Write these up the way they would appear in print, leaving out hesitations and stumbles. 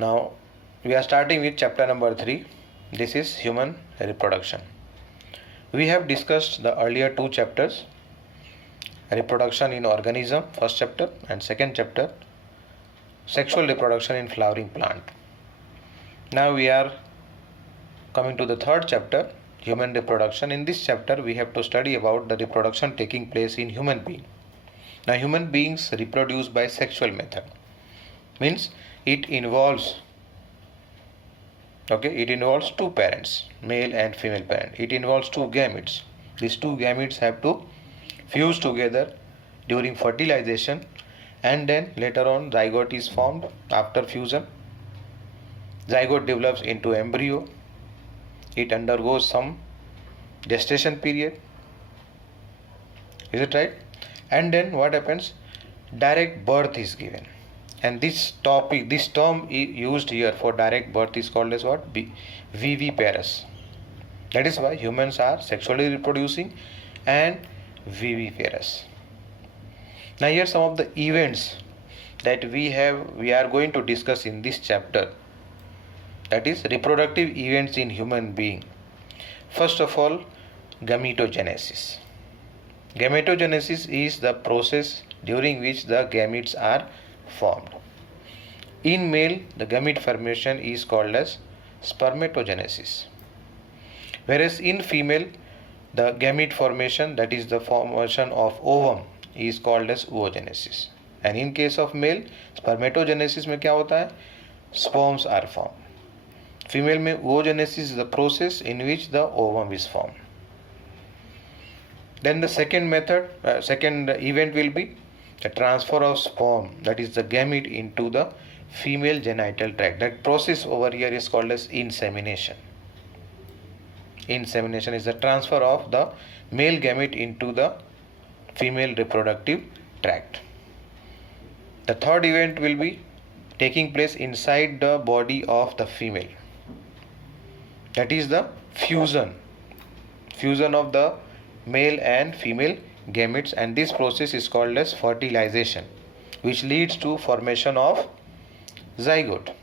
Now we are starting with chapter number 3. This is human reproduction. We have discussed the earlier two chapters, reproduction in organism, first chapter, and second chapter, sexual reproduction in flowering plant. Now we are coming to the third chapter, human reproduction. In this chapter we have to study about the reproduction taking place in human being. Now human beings reproduce by sexual method, means it involves two parents, male and female parent. It involves two gametes. These two gametes have to fuse together during fertilization, and then later on zygote is formed. After fusion, zygote develops into embryo. It undergoes some gestation period. Is it right? And then what happens? Direct birth is given. And this term used here for direct birth is called as what? Viviparous. That is why humans are sexually reproducing and viviparous. Now here some of the events that we are going to discuss in this chapter, that is reproductive events in human being. First of all, gametogenesis. Gametogenesis is the process during which the gametes are formed. In male, the gamete formation is called as spermatogenesis, whereas in female, the gamete formation, that is the formation of ovum, is called as oogenesis. And in case of male, spermatogenesis में क्या होता है? Sperms are formed. Female में oogenesis is the process in which the ovum is formed. Then the second event will be the transfer of sperm, that is the gamete, into the female genital tract. That process over here is called as insemination. Insemination is the transfer of the male gamete into the female reproductive tract. The third event will be taking place inside the body of the female. That is the fusion of the male and female gametes, and this process is called as fertilization, which leads to formation of zygote.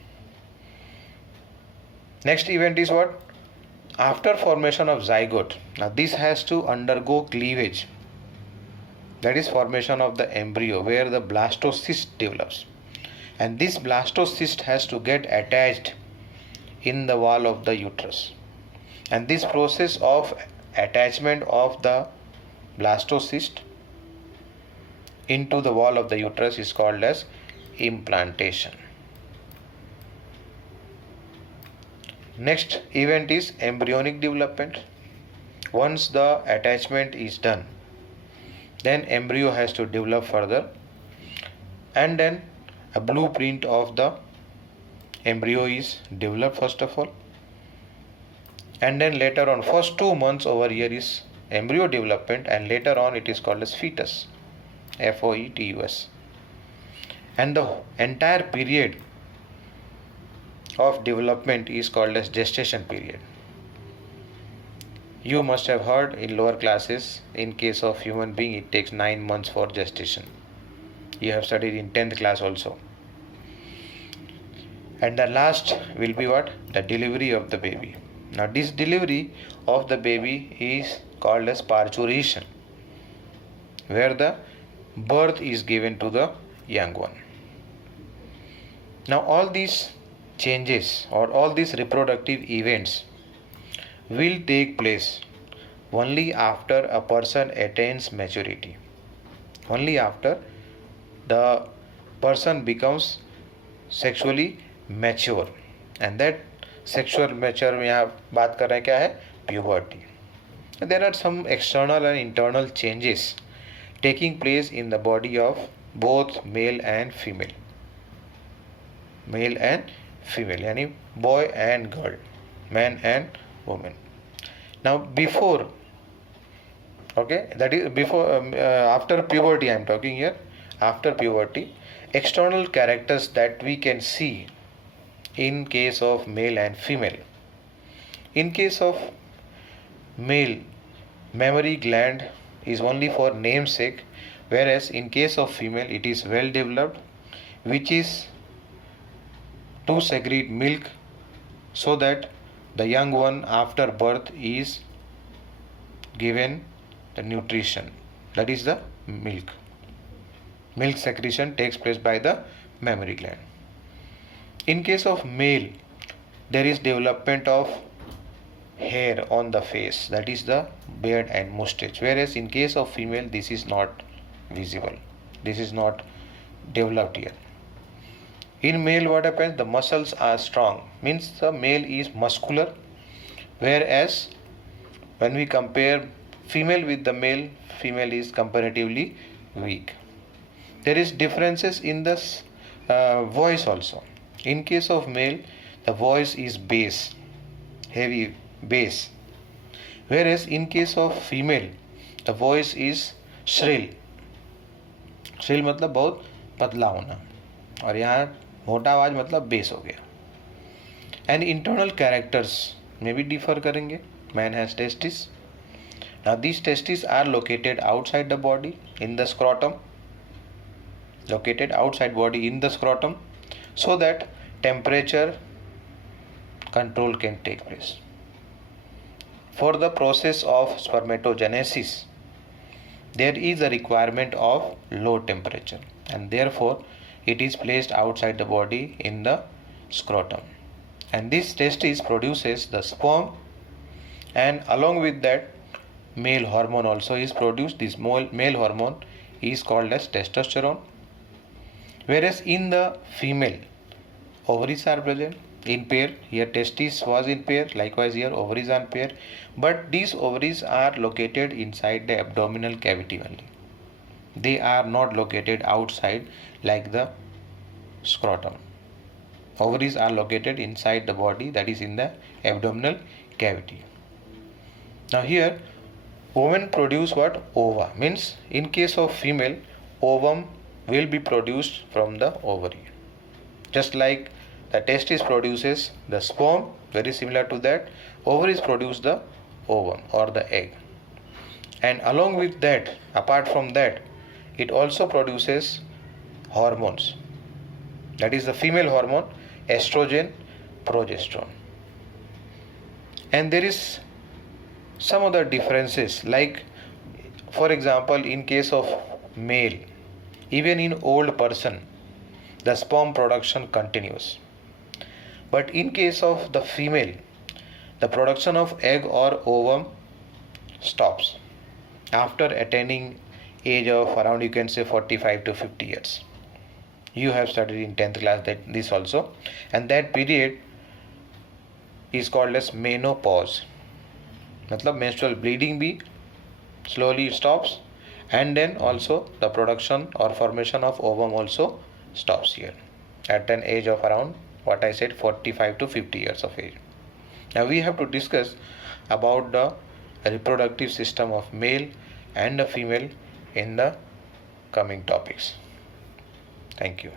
Next event is what? After formation of zygote, now this has to undergo cleavage. That is formation of the embryo, where the blastocyst develops, and this blastocyst has to get attached in the wall of the uterus, and this process of attachment of the blastocyst into the wall of the uterus is called as implantation. Next event is embryonic development. Once the attachment is done, then embryo has to develop further, and then a blueprint of the embryo is developed first of all, and then later on, first 2 months over here is embryo development, and later on it is called as fetus, fetus. And the entire period of development is called as gestation period. You must have heard in lower classes, in case of human being it takes 9 months for gestation. You have studied in 10th class also. And the last will be what? The delivery of the baby. Now this delivery of the baby is called as parturition, where the birth is given to the young one. Now all these changes or all these reproductive events will take place only after a person attains maturity. Only after the person becomes sexually mature, and that sexual mature में यहाँ बात कर रहे हैं क्या है? Puberty. There are some external and internal changes taking place in the body of both male and female. Male and female, yani boy and girl, man and woman. Now before, after puberty I am talking here. After puberty, external characters that we can see in case of male and female. In case of male, mammary gland is only for namesake, whereas in case of female it is well developed, which is to secrete milk so that the young one after birth is given the nutrition, that is the milk. Milk secretion takes place by the mammary gland. In case of male, there is development of hair on the face, that is the beard and mustache, whereas in case of female this is not visible, this is not developed here. In male what happens, the muscles are strong, means the male is muscular, whereas when we compare female with the male, female is comparatively weak. There is differences in the voice also. In case of male, the voice is bass, heavy bass, whereas in case of female, the voice is shrill. shrill मतलब बहुत पतला होना, और यहाँ मोटा आवाज मतलब base हो गया. एंड इंटरनल कैरेक्टर्स में भी डिफर करेंगे. Man has testis. Now these testis are located outside the body in the scrotum, located outside body in the scrotum, so that temperature control can take place. For the process of spermatogenesis, there is a requirement of low temperature, and therefore it is placed outside the body in the scrotum. And this testis produces the sperm, and along with that male hormone also is produced. This male hormone is called as testosterone. Whereas in the female, ovaries are present in pair. Here testis was in pair, likewise here ovaries are in pair, but these ovaries are located inside the abdominal cavity only. They are not located outside like the scrotum. Ovaries are located inside the body, that is in the abdominal cavity. Now here women produce what? Ova. Means in case of female, ovum will be produced from the ovary. Just like the testis produces the sperm, very similar to that, ovaries produce the ovum or the egg. And along with that, apart from that, it also produces hormones. That is the female hormone, estrogen, progesterone. And there is some other differences, like for example in case of male, even in old person, the sperm production continues. But in case of the female, the production of egg or ovum stops after attaining age of around, you can say, 45 to 50 years. You have studied in 10th class that this also, and that period is called as menopause. मतलब menstrual bleeding भी slowly stops, and then also the production or formation of ovum also stops here at an age of around, what I said, 45 to 50 years of age. Now we have to discuss about the reproductive system of male and the female in the coming topics. Thank you.